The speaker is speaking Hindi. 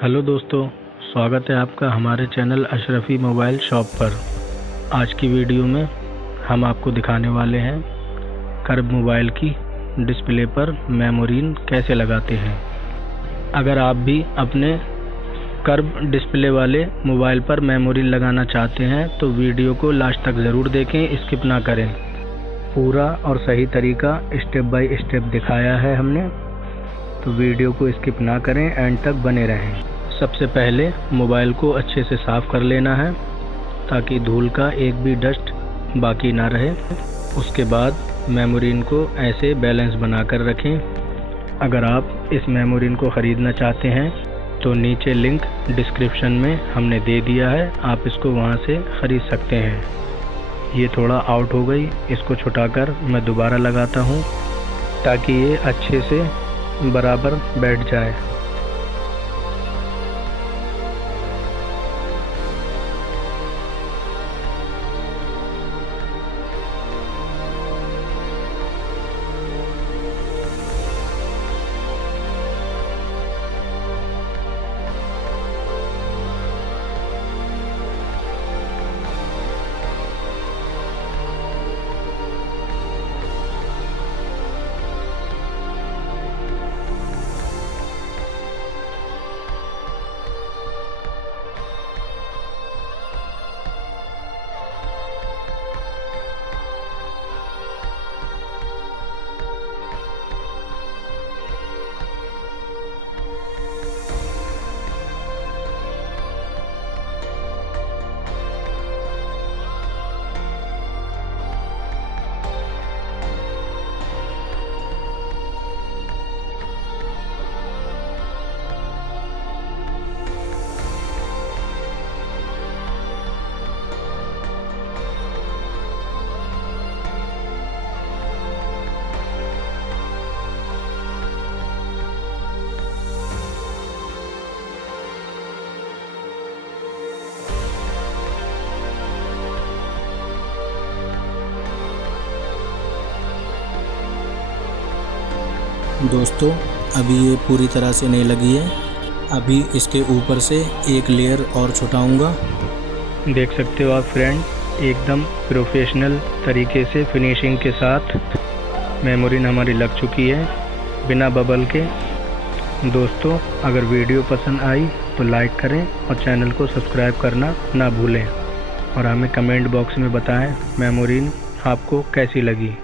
हेलो दोस्तों, स्वागत है आपका हमारे चैनल अशरफी मोबाइल शॉप पर। आज की वीडियो में हम आपको दिखाने वाले हैं कर्व मोबाइल की डिस्प्ले पर मेमोरीन कैसे लगाते हैं। अगर आप भी अपने कर्व डिस्प्ले वाले मोबाइल पर मेमोरीन लगाना चाहते हैं तो वीडियो को लास्ट तक ज़रूर देखें, स्किप ना करें। पूरा और सही तरीका स्टेप बाय स्टेप दिखाया है हमने, तो वीडियो को स्किप ना करें, एंड तक बने रहें। सबसे पहले मोबाइल को अच्छे से साफ़ कर लेना है ताकि धूल का एक भी डस्ट बाकी ना रहे। उसके बाद मेमोरीन को ऐसे बैलेंस बना कर रखें। अगर आप इस मेमोरीन को ख़रीदना चाहते हैं तो नीचे लिंक डिस्क्रिप्शन में हमने दे दिया है, आप इसको वहां से ख़रीद सकते हैं। ये थोड़ा आउट हो गई, इसको छुटाकर मैं दोबारा लगाता हूँ ताकि ये अच्छे से बराबर बैठ जाए। दोस्तों, अभी ये पूरी तरह से नहीं लगी है। अभी इसके ऊपर से एक लेयर और छुटाऊंगा। देख सकते हो आप फ्रेंड, एकदम प्रोफेशनल तरीके से फिनिशिंग के साथ मेमोरीन हमारी लग चुकी है बिना बबल के। दोस्तों, अगर वीडियो पसंद आई तो लाइक करें और चैनल को सब्सक्राइब करना ना भूलें, और हमें कमेंट बॉक्स में बताएं मेमोरीन आपको कैसी लगी।